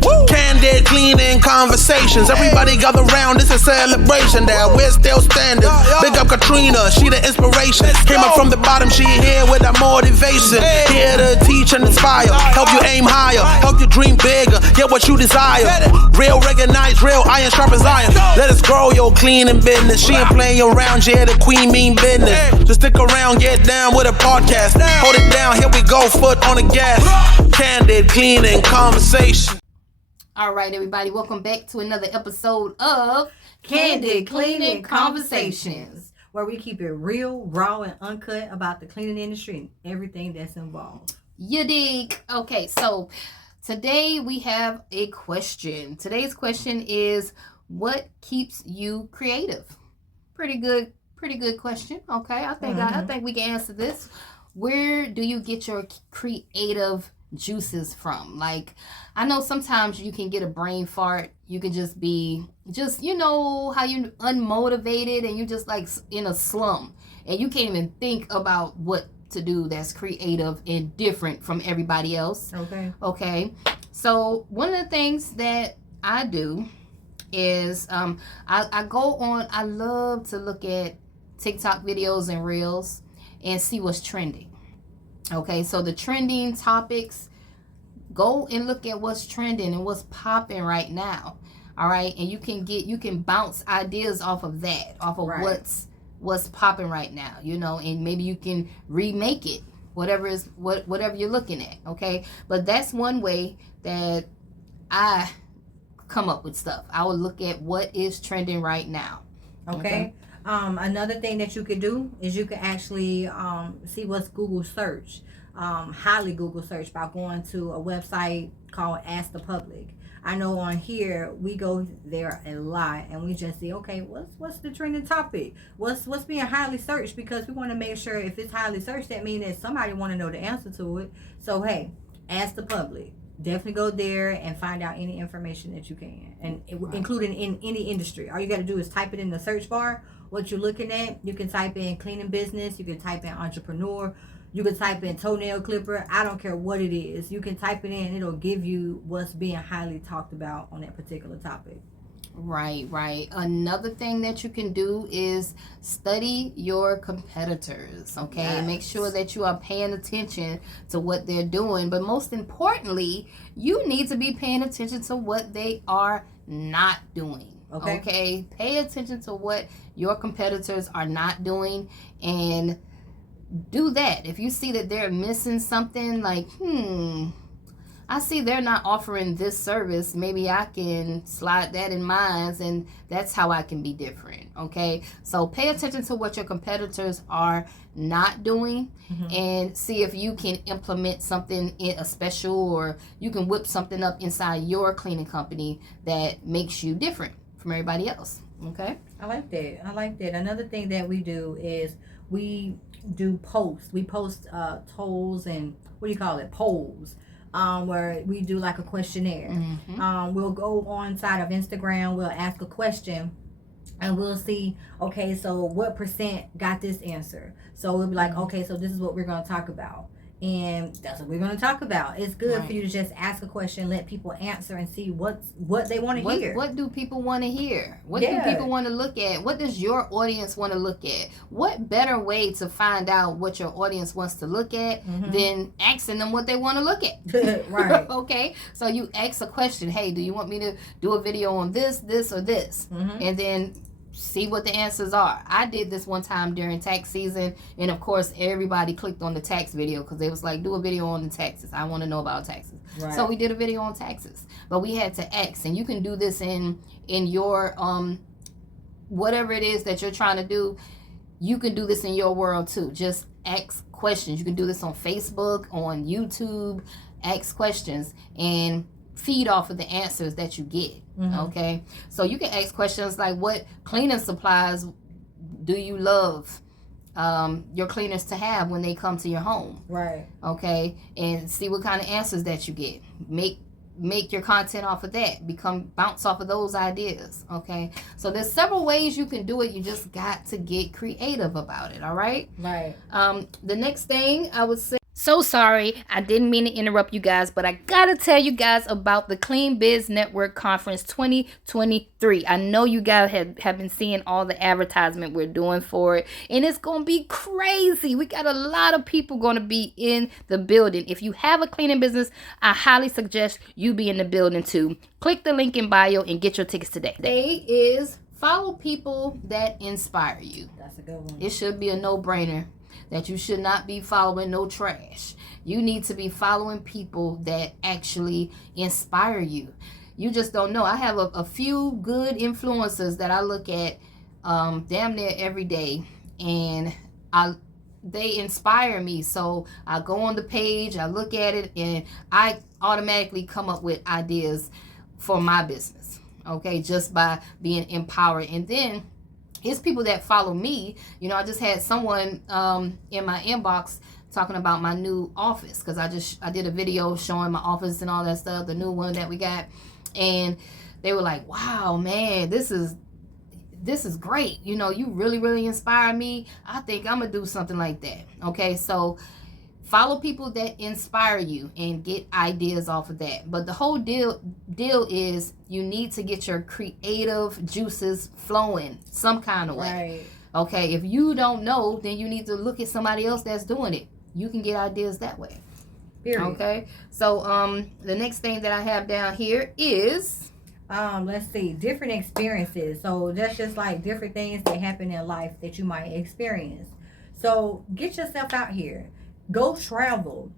Candid, cleaning conversations. Everybody gather round, it's a celebration that we're still standing. Big up Katrina, she the inspiration. Came up from the bottom, she here with that motivation. Here to teach and inspire, help you aim higher, help you dream bigger, get what you desire. Real recognize, real iron sharp as iron. Let us grow your cleaning business. She ain't playing around, yeah, the queen mean business. Just stick around, get down with a podcast. Hold it down, here we go, foot on the gas. Candid, cleaning conversation. All right, everybody, welcome back to another episode of Candid Cleaning Conversations, where we keep it real, raw, and uncut about the cleaning industry and everything that's involved. You dig? Okay, so today we have a question. Today's question is, what keeps you creative? Pretty good question. Okay, I think we can answer this. Where do you get your creative juices from? Like, I know sometimes you can get a brain fart. You can just be you know how you unmotivated and you just like in a slum and you can't even think about what to do that's creative and different from everybody else. Okay, so one of the things that I do is I go on, I love to look at TikTok videos and reels and see what's trending. Okay, so the trending topics, go and look at what's trending and what's popping right now. All right, and you can bounce ideas off of that, off of what's popping right now, you know, and maybe you can remake it, whatever you're looking at. Okay, but that's one way that I come up with stuff. I would look at what is trending right now. Okay. Another thing that you could do is you could actually see what's Google search, highly Google search, by going to a website called Ask the Public. I know on here we go there a lot and we just see, okay, what's the trending topic? What's being highly searched? Because we want to make sure if it's highly searched, that means that somebody want to know the answer to it. So hey, Ask the Public. Definitely go there and find out any information that you can, and including in any industry. All you got to do is type it in the search bar what you're looking at. You can type in cleaning business, you can type in entrepreneur, you can type in toenail clipper. I don't care what it is. You can type it in, it'll give you what's being highly talked about on that particular topic. Right. Another thing that you can do is study your competitors. Okay, yes. Make sure that you are paying attention to what they're doing, but most importantly, you need to be paying attention to what they are not doing. Okay, pay attention to what your competitors are not doing and do that. If you see that they're missing something, like I see they're not offering this service, maybe I can slide that in mine, and that's how I can be different. Okay, so pay attention to what your competitors are not doing and see if you can implement something in a special, or you can whip something up inside your cleaning company that makes you different from everybody else. Okay, I like that. Another thing that we do is we do posts. We post polls and polls. Where we do like a questionnaire. We'll go on side of Instagram, we'll ask a question and we'll see, okay, so what % got this answer? So we'll be like, okay, so this is what we're going to talk about. And that's what we're going to talk about. It's good for you to just ask a question, let people answer and see what they want to hear. What do people want to hear? What do people want to look at? What does your audience want to look at? What better way to find out what your audience wants to look at than asking them what they want to look at? Right. Okay. So you ask a question. Hey, do you want me to do a video on this, or this? And then see what the answers are. I did this one time during tax season, and of course everybody clicked on the tax video because they was like, do a video on the taxes. I want to know about taxes. So we did a video on taxes, but we had to ask, and you can do this in your whatever it is that you're trying to do. You can do this in your world too. Just ask questions. You can do this on Facebook, on YouTube. Ask questions and feed off of the answers that you get. Okay, so you can ask questions like, what cleaning supplies do you love your cleaners to have when they come to your home? Right. Okay, and see what kind of answers that you get. Make your content off of that. Bounce off of those ideas. Okay, so there's several ways you can do it. You just got to get creative about it. All right. Right. The next thing I would say, So sorry, I didn't mean to interrupt you guys, but I gotta tell you guys about the Clean Biz Network Conference 2023. I know you guys have been seeing all the advertisement we're doing for it, and it's gonna be crazy. We got a lot of people gonna be in the building. If you have a cleaning business, I highly suggest you be in the building too. Click the link in bio and get your tickets today. Today is follow people that inspire you. That's a good one. It should be a no-brainer that you should not be following no trash. You need to be following people that actually inspire you. You just don't know. I have a few good influencers that I look at damn near every day, and they inspire me. So I go on the page, I look at it, and I automatically come up with ideas for my business, okay, just by being empowered. And then it's people that follow me. You know, I just had someone in my inbox talking about my new office, because I did a video showing my office and all that stuff, the new one that we got, and they were like, wow, man, this is great. You know, you really inspire me. I think I'm gonna do something like that. Okay, so follow people that inspire you and get ideas off of that. But the whole deal is you need to get your creative juices flowing some kind of way. Right. Okay, if you don't know, then you need to look at somebody else that's doing it. You can get ideas that way. Period. Okay, so the next thing that I have down here is let's see, different experiences. So that's just like different things that happen in life that you might experience. So get yourself out here. Go travel.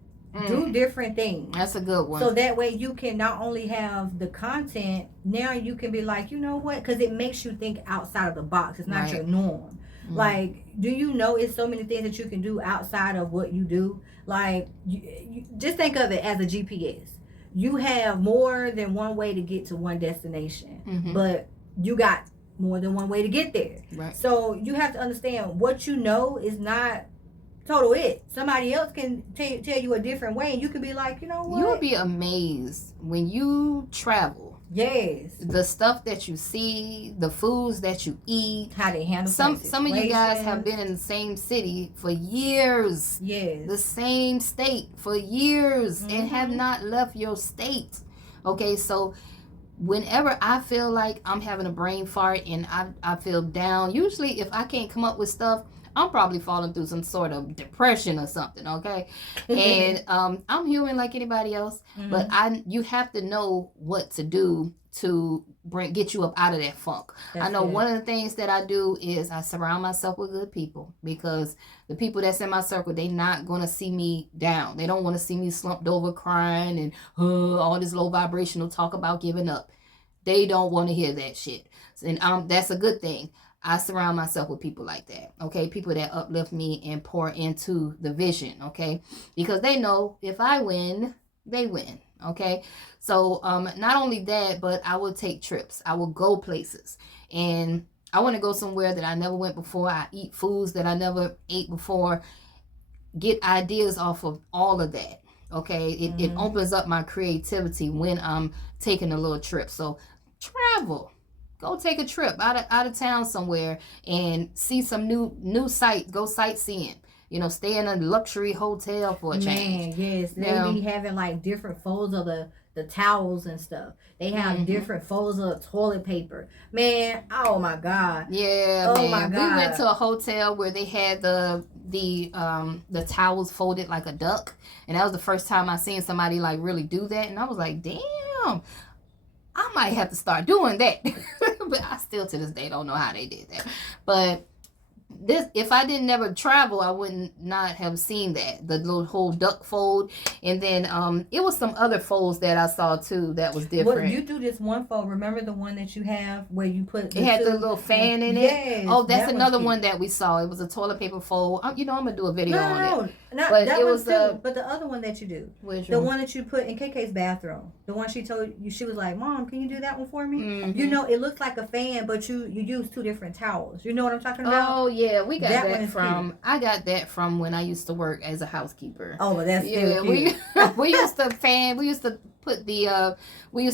Do different things. That's a good one. So that way you can not only have the content, now you can be like, you know what? Because it makes you think outside of the box. It's not your norm. Like, do you know it's so many things that you can do outside of what you do? Like, you just think of it as a GPS. You have more than one way to get to one destination, but you got more than one way to get there. Right. So you have to understand what you know is not total it. Somebody else can tell you a different way, and you can be like, you know what? You'll be amazed when you travel. Yes. The stuff that you see, the foods that you eat. How they handle some of you guys have situations. been in the same city for years. Yes. The same state for years and have not left your state. Okay, so whenever I feel like I'm having a brain fart and I feel down, usually if I can't come up with stuff, I'm probably falling through some sort of depression or something, okay? And I'm human like anybody else, but you have to know what to do to get you up out of that funk. That's I know it. one of the things that I do is I surround myself with good people, because the people that's in my circle, they not going to see me down. They don't want to see me slumped over crying and all this low vibrational talk about giving up. They don't want to hear that shit. And that's a good thing. I surround myself with people like that, okay? People that uplift me and pour into the vision, okay? Because they know if I win, they win, okay? So not only that, but I will take trips. I will go places. And I want to go somewhere that I never went before. I eat foods that I never ate before. Get ideas off of all of that, okay? It opens up my creativity when I'm taking a little trip. So travel. Go take a trip out of town somewhere and see some new sights. Go sightseeing. You know, stay in a luxury hotel for a change. Man, yes. They be having like different folds of the towels and stuff. They have different folds of toilet paper. Man, oh my God. Yeah, oh man. My God. We went to a hotel where they had the towels folded like a duck, and that was the first time I seen somebody like really do that, and I was like, damn. I might have to start doing that. But I still to this day don't know how they did that. But if I didn't ever travel, I wouldn't not have seen that. The little whole duck fold. And then it was some other folds that I saw too that was different. Well, you do this one fold. Remember the one that you have where you put it had the little fan in it? Yes, Oh, that's that another cute. one that we saw. It was a toilet paper fold. I'm gonna do a video on it. No, But that it one was too. But the other one that you do. Which The one? one that you put in KK's bathroom. The one she told you, she was like, Mom, can you do that one for me? Mhm. You know, it looks like a fan, but you use two different towels. You know what I'm talking about? Oh yeah, we got That one that is from. cute. I got that from when I used to work as a housekeeper. Oh, but that's Yeah, still cute. we used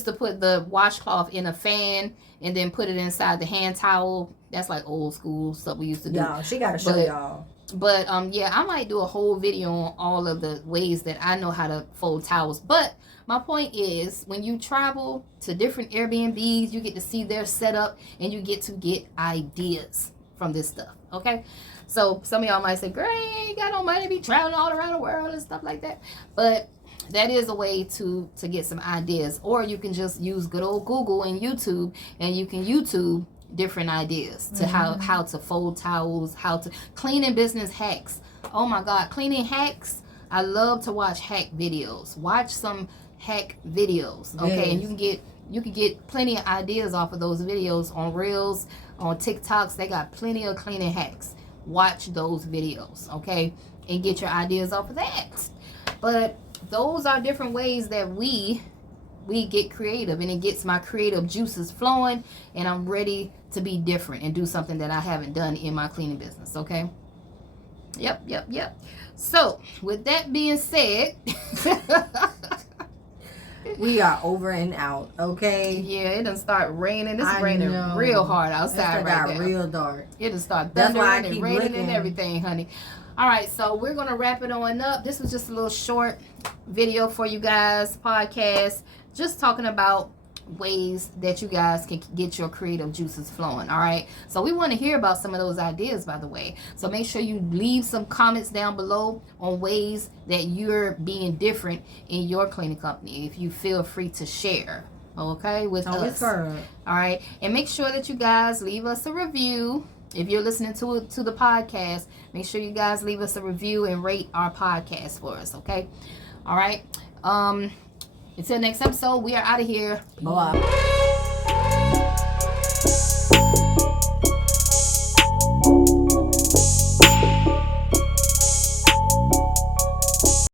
to put the washcloth in a fan and then put it inside the hand towel. That's like old school stuff we used to do. Y'all, she got to show But- y'all. But yeah, I might do a whole video on all of the ways that I know how to fold towels. But my point is, when you travel to different Airbnbs, you get to see their setup and you get to get ideas from this stuff. Okay, so some of y'all might say, "Great, got no money to be traveling all around the world and stuff like that," but that is a way to get some ideas. Or you can just use good old Google and YouTube, and you can YouTube different ideas to how to fold towels, how to cleaning business hacks. Oh my God, cleaning hacks. I love to watch hack videos. Watch some hack videos, okay? Yes. And you can get plenty of ideas off of those videos on Reels, on TikToks. They got plenty of cleaning hacks. Watch those videos, okay? And get your ideas off of that. But those are different ways that we get creative, and it gets my creative juices flowing, and I'm ready to be different and do something that I haven't done in my cleaning business, okay? Yep. So, with that being said, we are over and out, okay? yeah, it done start raining. It's I raining know. real hard outside right got now. real dark. It done start That's why I thundering and keep raining looking. and everything, honey. All right, so we're going to wrap it on up. This was just a little short video for you guys, podcast, just talking about ways that you guys can get your creative juices flowing. All right, so we want to hear about some of those ideas, by the way. So make sure you leave some comments down below on ways that you're being different in your cleaning company, if you feel free to share, okay, with us. All right, and make sure that you guys leave us a review. If you're listening to the podcast, make sure you guys leave us a review and rate our podcast for us, okay? All right. Until next episode, we are out of here. Bye.